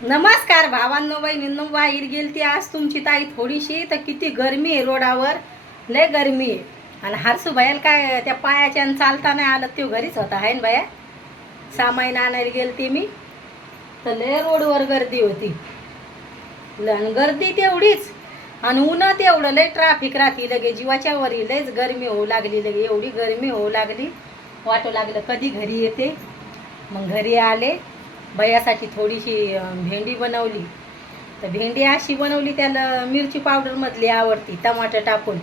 नमस्कार भावांनो बहिणींनो. बाहेर गेलती आज तुमची ताई थोडीशी, तर किती गरमी आहे रोडावर, लय गरमी आहे. आणि हरसू भयाला काय त्या पायाच्या चालता नाही आलं, तो घरीच होता आहे ना बाया. सामान आणायला गेलती मी, तर लय रोडवर गर्दी होती. गर्दी तेवढीच आणि उन्हा तेवढं, लय ट्रॅफिक राहती. लगे जीवाच्या वरी लयच गरमी होऊ लागली. लगे एवढी गरमी होऊ लागली, वाटू लागलं कधी घरी येते. मग घरी आले, बयासाठी थोडीशी भेंडी बनवली. तर भेंडी अशी बनवली, त्याला मिरची पावडरमधली आवडती, टमाटर टाकून.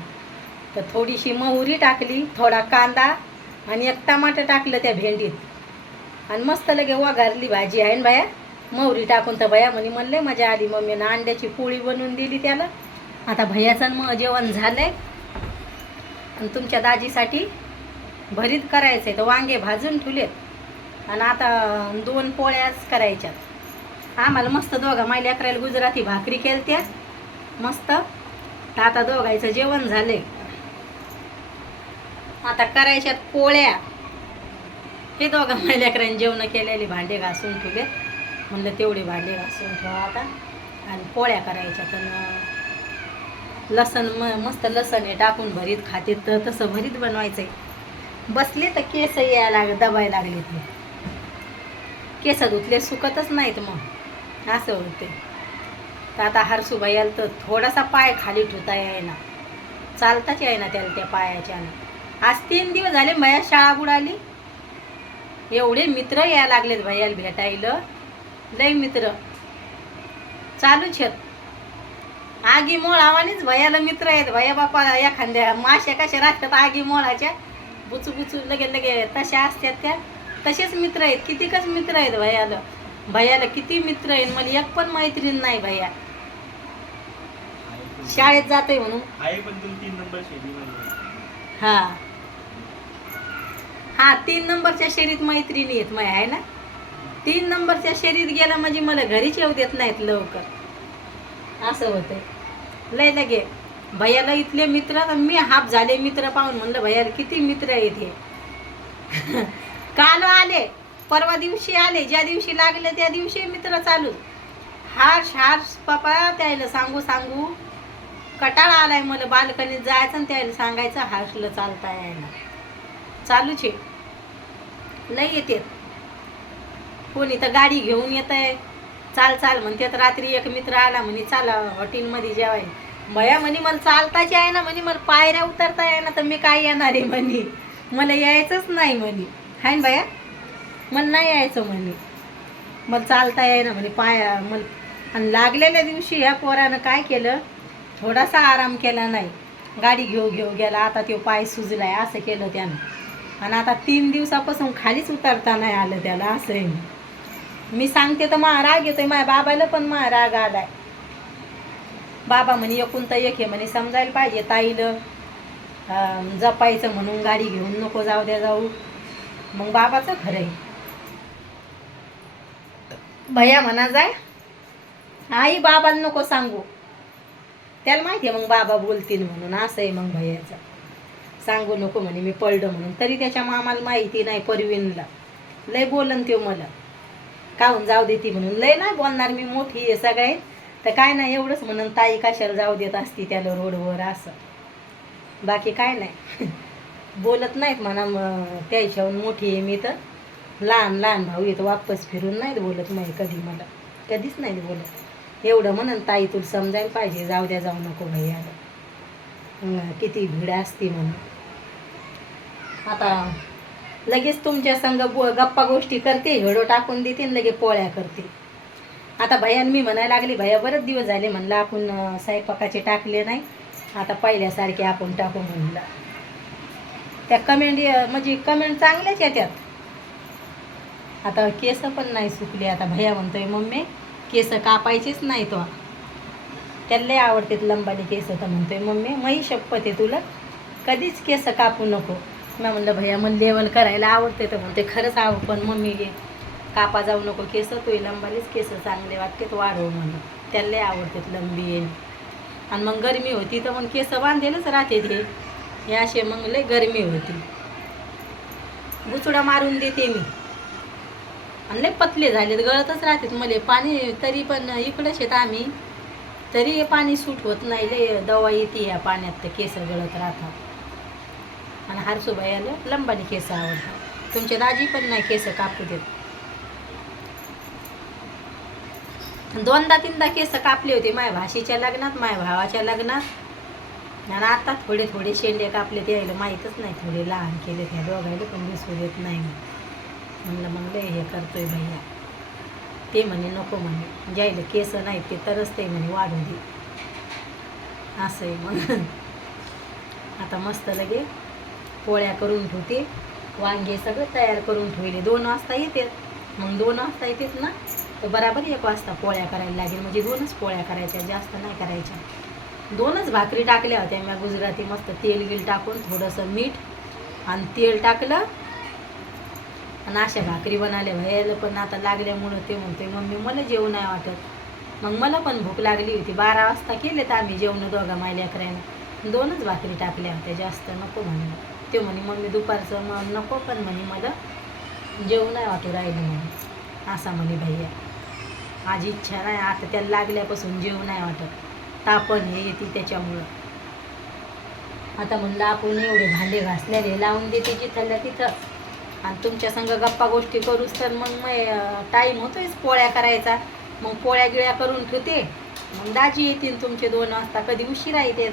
तर थोडीशी मोहरी टाकली, थोडा कांदा आणि एक टमाटर टाकलं त्या भेंडीत आणि मस्त लगे वघारली भाजी आहे ना बाया. मोहरी टाकून तर भया म्हणे म्हणले मजा आली. मम्मीनं अंड्याची पोळी बनवून दिली त्याला. आता भैयाचं मग जेवण झालंय आणि तुमच्या दाजीसाठी भरीत करायचं आहे. तर वांगे भाजून ठेवलेत आणि आता 2 पोळ्याच करायच्यात. आम्हाला मस्त दोघा मायल्या अकरायला गुजराती भाकरी केलत्या मस्त. तर आता दोघायचं जेवण झालंय, आता करायच्यात पोळ्या. हे दोघा मायल्या अकरायला जेवण केलेले भांडे घासून ठेवले. म्हणलं तेवढे भांडे घासून ठेवा आता आणि पोळ्या करायच्या. तर लसण मस्त लसण हे टाकून भरीत खाते, तर तसं भरीत बनवायचंय. बसले तर केस यायला दबायला लागले. ते केस धुतले सुकतच नाहीत, मग असं होते. तर आता हरसूबाई यायला तर थोडासा पाय खाली ठेवता येईना, चालताच येईना त्याला त्या पायाच्या. आज 3 दिवस झाले भैया शाळा बुडाली. एवढे मित्र यायला लागलेत भैयाला भेटायला, लय मित्र चालूच आहेत. आगी मोळावानीच भैयाला मित्र आहेत. भैया बापा एखाद्या माश्या कशा राहतात आगी मोळाच्या, बुचू बुचू लगे लगे तशा असतात त्या, तसेच मित्र आहेत. कितीकच मित्र आहेत भैयाला. भैयाला किती मित्र आहेत, मला एक पण मैत्रीण नाही भैया. शाळेत जातोय म्हणून आहे, पण तुम्ही 3 नंबर हा हा 3 नंबरच्या शर्यत मैत्रिणी आहेत माझ्या आहे ना. 3 नंबरच्या शर्यत गेला म्हणजे मला घरीच येऊ देत नाहीत लवकर, असं होतंय. लय लगे भैयाला इथले मित्र, मी हाफ झाले मित्र पाहून. म्हणलं भैयाला किती मित्र आहेत हे. काल आले, परवा दिवशी आले, ज्या दिवशी लागले त्या दिवशी मित्र चालू. हार्श हार्श पापा त्याला सांगू सांगू कटाळा आलाय मला. बाल्कनीत जायचं आणि त्याला सांगायचं हार्शला चालता यायला. चालूच आहे, लय येते. कोणी तर गाडी घेऊन येत आहे, चाल चाल म्हणते. तर रात्री एक मित्र आला म्हणे चाला हॉटेलमध्ये जेवायला. भया म्हणे मला चालताची आहे ना, म्हणे मला पायऱ्या उतरता आहे ना, तर मी काय येणार आहे म्हणे, मला यायचंच नाही म्हणे. हाय ना भया, मला नाही यायचं म्हणे, मला चालता याय ना म्हणे पाया मला. आणि लागलेल्या दिवशी ह्या पोरानं काय केलं, थोडासा आराम केला नाही, गाडी घेऊ गेला. आता तो पाय सुजलाय असं केलं त्यानं. आणि आता 3 दिवसापासून खालीच उतरता नाही आलं त्याला, असं आहे. मी सांगते तर मा राग येतोय. माझ्या बाबाला पण मा राग आलाय. बाबा म्हणे एकूण तर एक आहे म्हणे, समजायला पाहिजे ताईलं जपायचं म्हणून. गाडी घेऊन नको जाऊ द्या जाऊ. मग बाबाचं खरं आहे. भैया म्हणा जाय आई बाबाला नको सांगू, त्याला माहिती आहे मग बाबा बोलतील म्हणून, असं आहे मग भैयाचं. सांगू नको म्हणे मी पडलं म्हणून. तरी त्याच्या मामाला माहिती नाही, परवीनला लय बोलन त्यो मला, काहून जाऊ देते म्हणून. लय नाही बोलणार मी, मोठी आहे सगळे. तर काय नाही एवढंच म्हणून ताई कशाला जाऊ देत असती त्याला रोडवर, असं. बाकी काय नाही. बोलत नाहीत म्हणा. त्या हिशोबाने मोठी आहे मी, तर लहान लहान भाऊ येतो वापस फिरून नाहीत बोलत नाही कधी, मला कधीच नाही बोलत. एवढं म्हणून ताई तुला समजायला पाहिजे, जाऊ द्या जाऊ नको भैयाला, किती भीड असती म्हणून. आता लगेच तुमच्या संग गप्पा गोष्टी करते, व्हिडिओ टाकून देते आणि लगे पोळ्या करते. आता भैयान मी म्हणायला लागली, भैया बरेच दिवस झाले म्हणलं आपण स्वयंपाकाचे टाकले नाही, आता पहिल्यासारखे आपण टाकू म्हणलं. त्या कमेंट म्हणजे कमेंट चांगल्याच येतात. आता केस पण नाही सुकले. आता भैया म्हणतोय मम्मी केस कापायचेच नाही, तो त्याला लय आवडतात लंबाने केस. तर म्हणतोय मम्मी मही शपथ आहे तुला कधीच केस कापू नको. मी म्हणलं भैया मला लेवल करायला आवडते. तर म्हणते खरंच आवड, पण मम्मी कापा जाऊ नको केस, तू लंबालेच केस चांगले वाटते तो वाढव म्हणून. त्याला लय आवडतात लंबी. आणि मग गरमी होती तर मग केस बांधलेलंच राहते ते, हे असे मग लय गरमी होती. बुचुडा मारून देते मी. आणि लय पतले झालेत, गळतच राहतात मले पाणी. तरी पण इकडंच येत आम्ही, तरी पाणी सूट होत नाही. लय दवा येते या पाण्यात, तर केस गळत राहतात. आणि हरसूबाई आल्या लंबानी केस आवडतात. तुमचे दाजी पण नाही केस कापू देत. 2दा-3दा केस कापले होते माझ्या भाषेच्या लग्नात, माझ्या भावाच्या लग्नात. आणि आता थोडे थोडे शेंडे कापले, ते यायला माहीतच नाही. थोडे लहान केले त्या दोघायला, पण दिसू देत नाही. म्हणलं मग लय हे करतोय भैया. ते म्हणे नको म्हणे, ज्यायला केस नाही ते तरच ते म्हणे वाढून दे. असं आहे मग. आता मस्त लगे पोळ्या करून ठेवते. वांगे सगळं तयार करून ठेवले. 2 वाजता येतात. मग 2 वाजता येतात ना, तर बराबर 1 वाजता पोळ्या करायला लागेल. म्हणजे 2च पोळ्या करायच्या, जास्त नाही करायच्या. 2च भाकरी टाकल्या होत्या मी गुजराती. मस्त तेल गिल टाकून, थोडंसं मीठ आणि तेल टाकलं आणि अशा भाकरी बनाल्या. भयाला पण आता लागल्यामुळं ते म्हणते मम्मी मला जेवण नाही वाटत. मग मला पण भूक लागली होती. 12 वाजता केलेत आम्ही जेवण दोघा मायल्या करायला. 2च भाकरी टाकल्या होत्या, जास्त नको म्हणे. ते म्हणे मम्मी दुपारचं मग नको, पण म्हणे मला जेवण नाही वाटू राहिलं म्हणे. असा म्हणे भैया. माझी इच्छा नाही आता, त्याला लागल्यापासून जेवण नाही वाटत. तापण हे येते त्याच्यामुळं. आता म्हणलं आपण एवढे भांडे घासलेले लावून देते जिथल्या तिथं, आणि तुमच्या संग गप्पा गोष्टी करूच तर मग टाईम होतोय पोळ्या करायचा. मग पोळ्या गिळ्या करून ठेवते. मग दाजी येतील तुमचे 2 वाजता. कधी उशिरा येतात,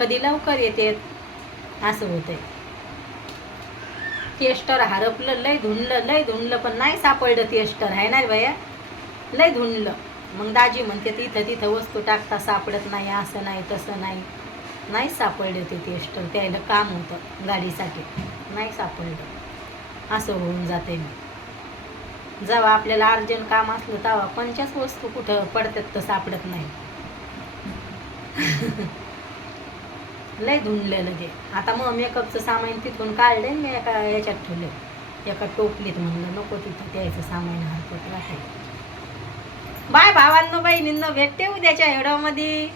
कधी लवकर येतात, असं होतंय. टेस्टर हरपलं, लय धुंडलं पण नाही सापडलं टेस्टर, आहे ना भैया, लय धुंडलं. मग दाजी म्हणते इथं तिथं वस्तू टाकता सापडत नाही, असं नाही तसं नाही. नाही सापडलं ते टेस्टर, त्याला काम होतं गाडीसाठी, नाही सापडलं. असं होऊन जाते. जेव्हा आपल्याला अर्जंट काम असलं तेव्हा 50 वस्तू कुठं पडतात तर सापडत नाही. लय धुंडलेलं ते. आता मग मेकअपचं सामान तिथून काढलं, मी एका याच्यात ठेवलं, एका टोपलीत. म्हणलं नको तिथं द्यायचं सामान, हरकत राहते. बाय भावांनो बहिणींनो, भेटते उद्याच्या व्हिडिओमध्ये.